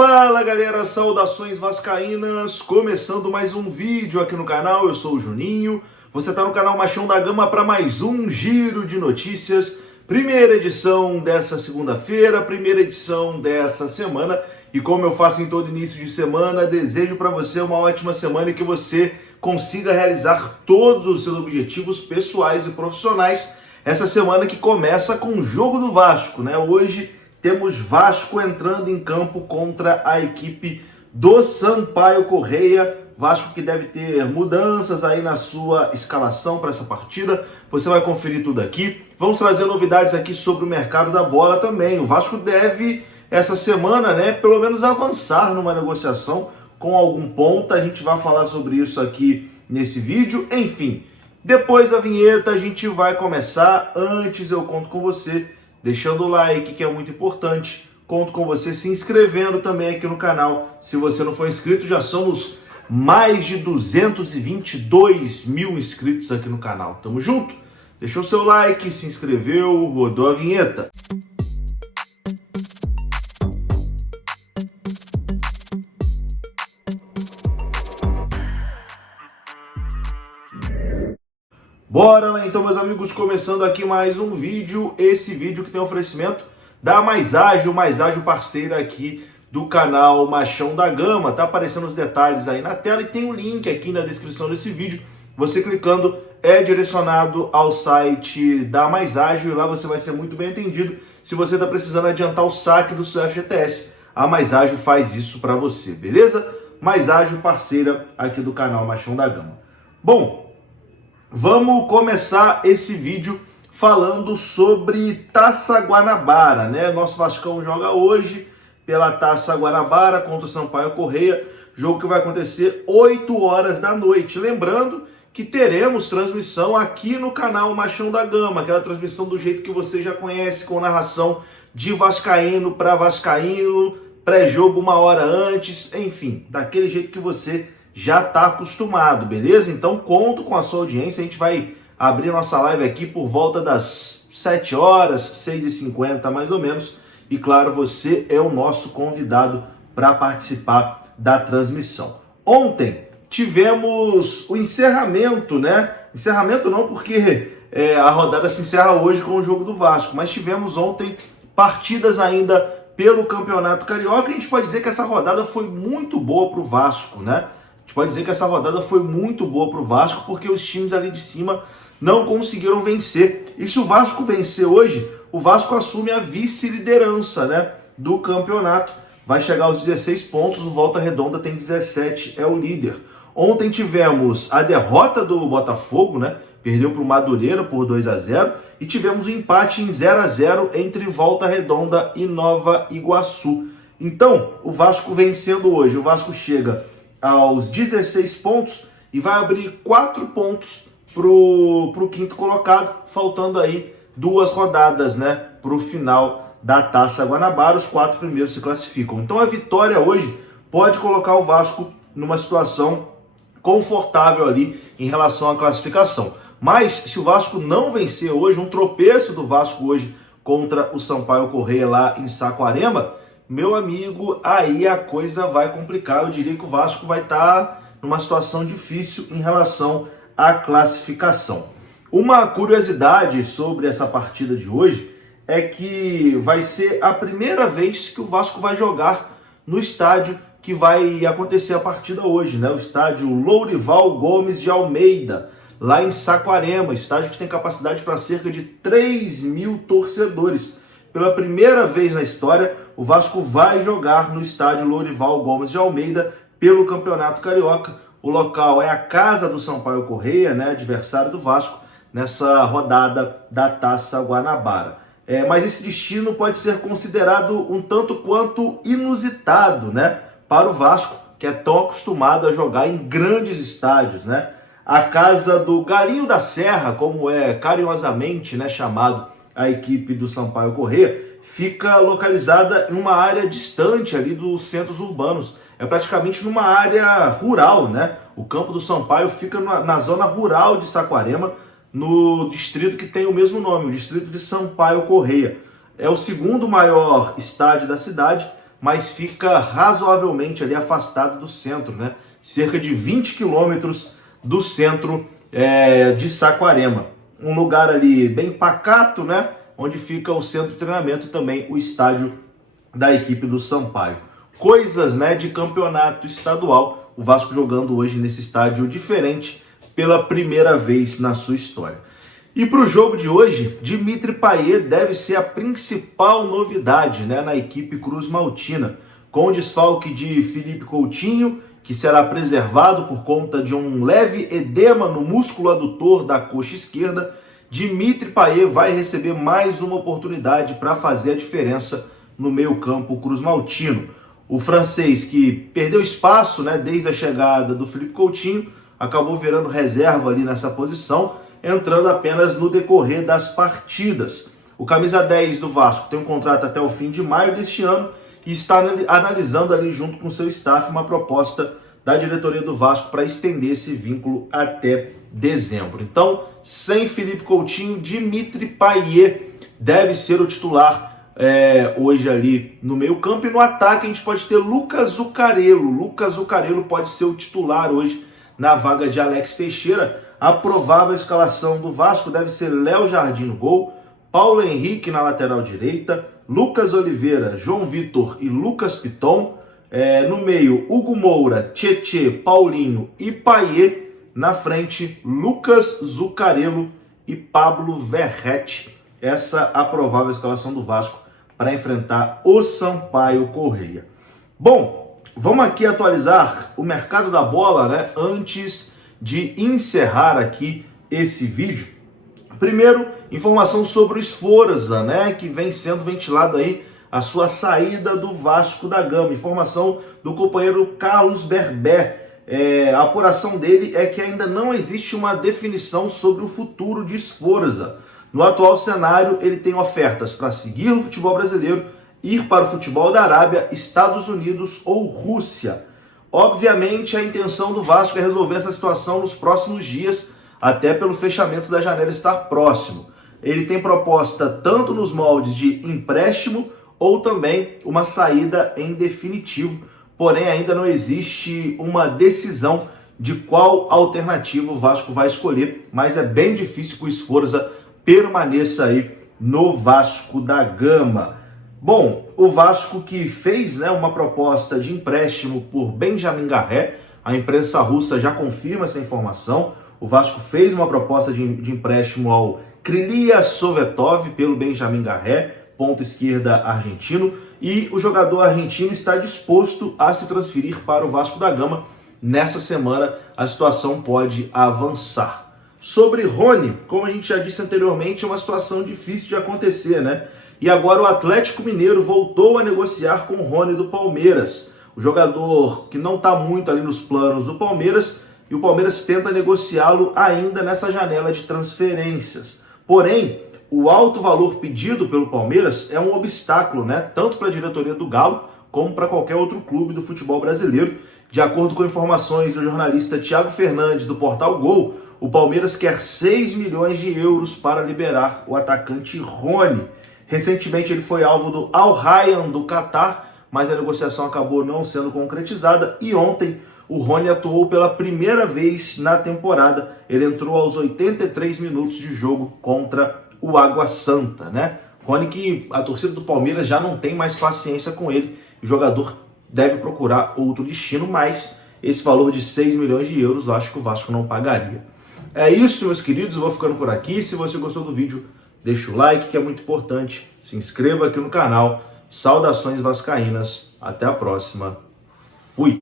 Fala galera, saudações vascaínas, começando mais um vídeo aqui no canal, eu sou o Juninho, você está no canal Machão da Gama para mais um giro de notícias, primeira edição dessa segunda-feira, primeira edição dessa semana, e como eu faço em todo início de semana, desejo para você uma ótima semana e que você consiga realizar todos os seus objetivos pessoais e profissionais, essa semana que começa com o jogo do Vasco, né? Hoje temos Vasco entrando em campo contra a equipe do Sampaio Corrêa. Vasco que deve ter mudanças aí na sua escalação para essa partida. Você vai conferir tudo aqui. Vamos trazer novidades aqui sobre o mercado da bola também. O Vasco deve, essa semana, né, pelo menos avançar numa negociação com algum ponta. A gente vai falar sobre isso aqui nesse vídeo. Enfim, depois da vinheta a gente vai começar. Antes eu conto com você deixando o like, que é muito importante. Conto com você se inscrevendo também aqui no canal. Se você não for inscrito, já somos mais de 222 mil inscritos aqui no canal. Tamo junto? Deixou o seu like, se inscreveu, rodou a vinheta. Bora lá então, meus amigos, começando aqui mais um vídeo, esse vídeo que tem oferecimento da Mais Ágil parceira aqui do canal Machão da Gama. Tá aparecendo os detalhes aí na tela e tem um link aqui na descrição desse vídeo. Você clicando é direcionado ao site da Mais Ágil e lá você vai ser muito bem atendido se você está precisando adiantar o saque do seu FGTS. A Mais Ágil faz isso para você, beleza? Mais Ágil, parceira aqui do canal Machão da Gama. Bom, vamos começar esse vídeo falando sobre Taça Guanabara, né? Nosso Vascão joga hoje pela Taça Guanabara contra o Sampaio Corrêa, jogo que vai acontecer 8 horas da noite. Lembrando que teremos transmissão aqui no canal Machão da Gama, aquela transmissão do jeito que você já conhece, com narração de vascaíno para vascaíno, pré-jogo 1 hora antes, enfim, daquele jeito que você já está acostumado, beleza? Então conto com a sua audiência, a gente vai abrir nossa live aqui por volta das 7 horas, 6h50 mais ou menos, e claro, você é o nosso convidado para participar da transmissão. Ontem tivemos o encerramento, né? Encerramento não, porque a rodada se encerra hoje com o jogo do Vasco, mas tivemos ontem partidas ainda pelo Campeonato Carioca, e a gente pode dizer que essa rodada foi muito boa para o Vasco, né? A gente pode dizer que essa rodada foi muito boa para o Vasco, porque os times ali de cima não conseguiram vencer. E se o Vasco vencer hoje, o Vasco assume a vice-liderança, né, do campeonato. Vai chegar aos 16 pontos, o Volta Redonda tem 17, é o líder. Ontem tivemos a derrota do Botafogo, né, perdeu para o Madureira por 2-0, e tivemos um empate em 0-0 entre Volta Redonda e Nova Iguaçu. Então, o Vasco vencendo hoje, o Vasco chega aos 16 pontos e vai abrir 4 pontos pro quinto colocado, faltando aí 2 rodadas, né, pro final da Taça Guanabara. Os 4 primeiros se classificam. Então a vitória hoje pode colocar o Vasco numa situação confortável ali em relação à classificação. Mas se o Vasco não vencer hoje, um tropeço do Vasco hoje contra o Sampaio Corrêa lá em Saquarema, meu amigo, aí a coisa vai complicar. Eu diria que o Vasco vai estar numa situação difícil em relação à classificação. Uma curiosidade sobre essa partida de hoje é que vai ser a primeira vez que o Vasco vai jogar no estádio que vai acontecer a partida hoje, né? O estádio Lourival Gomes de Almeida, lá em Saquarema, estádio que tem capacidade para cerca de 3 mil torcedores. Pela primeira vez na história, o Vasco vai jogar no estádio Lourival Gomes de Almeida pelo Campeonato Carioca. O local é a casa do Sampaio Corrêa, né, adversário do Vasco, nessa rodada da Taça Guanabara. Mas esse destino pode ser considerado um tanto quanto inusitado, né, para o Vasco, que é tão acostumado a jogar em grandes estádios, né? A casa do Galinho da Serra, como é carinhosamente, né, chamado a equipe do Sampaio Corrêa, fica localizada em uma área distante ali dos centros urbanos. É praticamente numa área rural, né? O campo do Sampaio fica na zona rural de Saquarema, no distrito que tem o mesmo nome, o distrito de Sampaio Corrêa. É o segundo maior estádio da cidade, mas fica razoavelmente ali afastado do centro, né? Cerca de 20 quilômetros do centro de Saquarema. Um lugar ali bem pacato, né? Onde fica o centro de treinamento e também o estádio da equipe do Sampaio. Coisas, né, de campeonato estadual, o Vasco jogando hoje nesse estádio diferente pela primeira vez na sua história. E para o jogo de hoje, Dimitri Payet deve ser a principal novidade, né, na equipe Cruz Maltina, com o desfalque de Felipe Coutinho, que será preservado por conta de um leve edema no músculo adutor da coxa esquerda. Dimitri Payet vai receber mais uma oportunidade para fazer a diferença no meio-campo cruzmaltino. O francês, que perdeu espaço, né, desde a chegada do Felipe Coutinho, acabou virando reserva ali nessa posição, entrando apenas no decorrer das partidas. O camisa 10 do Vasco tem um contrato até o fim de maio deste ano e está analisando ali junto com seu staff uma proposta da diretoria do Vasco para estender esse vínculo até dezembro. Então, sem Felipe Coutinho, Dimitri Payet deve ser o titular hoje ali no meio campo, e no ataque a gente pode ter Lucas Zuccarello. Lucas Zuccarello pode ser o titular hoje na vaga de Alex Teixeira. A provável escalação do Vasco deve ser Léo Jardim no gol, Paulo Henrique na lateral direita, Lucas Oliveira, João Vitor e Lucas Piton. No meio, Hugo Moura, Tietê, Paulinho e Payet. Na frente, Lucas Zuccarello e Pablo Verrete. Essa é a provável escalação do Vasco para enfrentar o Sampaio Corrêa. Bom, vamos aqui atualizar o mercado da bola, né, antes de encerrar aqui esse vídeo. Primeiro, informação sobre o Sforza, né, que vem sendo ventilado aí a sua saída do Vasco da Gama. Informação do companheiro Carlos Berber. A apuração dele é que ainda não existe uma definição sobre o futuro de Sforza. No atual cenário, ele tem ofertas para seguir no futebol brasileiro, ir para o futebol da Arábia, Estados Unidos ou Rússia. Obviamente, a intenção do Vasco é resolver essa situação nos próximos dias, até pelo fechamento da janela estar próximo. Ele tem proposta tanto nos moldes de empréstimo ou também uma saída em definitivo, porém ainda não existe uma decisão de qual alternativa o Vasco vai escolher, mas é bem difícil que o Sforza permaneça aí no Vasco da Gama. Bom, o Vasco que fez, né, uma proposta de empréstimo por Benjamin Garré, a imprensa russa já confirma essa informação. O Vasco fez uma proposta de empréstimo ao Krylia Sovetov pelo Benjamin Garré, ponta esquerda argentino, e o jogador argentino está disposto a se transferir para o Vasco da Gama. Nessa semana a situação pode avançar. Sobre Rony, como a gente já disse anteriormente, é uma situação difícil de acontecer, né? E agora o Atlético Mineiro voltou a negociar com o Rony do Palmeiras. O jogador que não está muito ali nos planos do Palmeiras, e o Palmeiras tenta negociá-lo ainda nessa janela de transferências. Porém, o alto valor pedido pelo Palmeiras é um obstáculo, né? Tanto para a diretoria do Galo, como para qualquer outro clube do futebol brasileiro. De acordo com informações do jornalista Thiago Fernandes, do portal Gol, o Palmeiras quer 6 milhões de euros para liberar o atacante Rony. Recentemente ele foi alvo do Al Rayyan do Catar, mas a negociação acabou não sendo concretizada, e ontem o Rony atuou pela primeira vez na temporada. Ele entrou aos 83 minutos de jogo contra o Água Santa, né? Rony, que a torcida do Palmeiras já não tem mais paciência com ele, o jogador deve procurar outro destino, mas esse valor de 6 milhões de euros eu acho que o Vasco não pagaria. É isso, meus queridos, eu vou ficando por aqui. Se você gostou do vídeo, deixa o like, que é muito importante. Se inscreva aqui no canal. Saudações vascaínas. Até a próxima.